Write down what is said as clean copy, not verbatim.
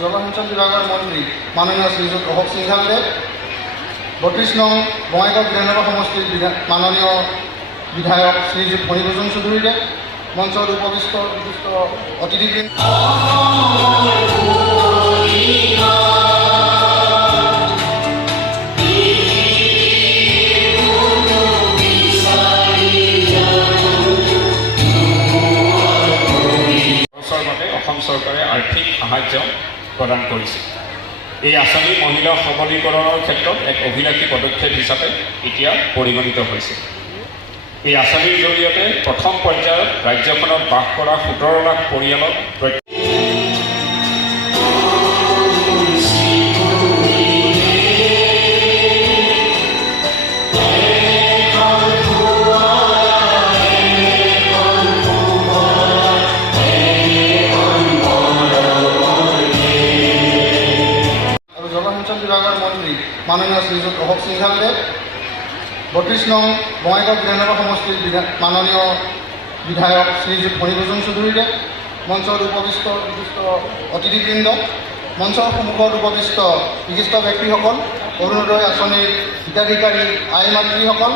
জলসিঞ্চন বিভাগৰ মন্ত্ৰী মাননীয় শ্ৰীযুত অশোক সিংঘালদেৱ, ৩২ নং বঙাইগাঁও বিধানসভা সমষ্টিৰ মাননীয় বিধায়ক শ্ৰীযুত ফণীভূষণ চৌধুৰীদেৱ, মঞ্চত উপবিষ্ট বিশিষ্ট অতিথিবৃন্দ, অসম চৰকাৰে আৰ্থিক সাহায্য প্ৰদান কৰিছে। এই আঁচনি মহিলা সবলীকৰণৰ ক্ষেত্ৰত এক অভিলাষী পদক্ষেপ হিচাপে এতিয়া পৰিগণিত হৈছে। এই আঁচনিৰ জৰিয়তে প্ৰথম পৰ্যায়ত ৰাজ্যখনত বাস কৰা ১৭ লাখ পৰিয়ালক জলসিঞ্চন বিভাগৰ মন্ত্ৰী মাননীয় শ্ৰীযুত অশোক সিংঘালদেৱ, ৩২ নং বঙাইগাঁও বিধানসভা সমষ্টিৰ মাননীয় বিধায়ক শ্ৰীযুত ফণীভূষণ চৌধুৰীদেৱ, মঞ্চত উপবিষ্ট বিশিষ্ট অতিথিবৃন্দ, মঞ্চৰ সন্মুখত উপবিষ্ট বিশিষ্ট ব্যক্তিসকল, অৰুণোদয় আঁচনিৰ হিতাধিকাৰী আই মাতৃসকল।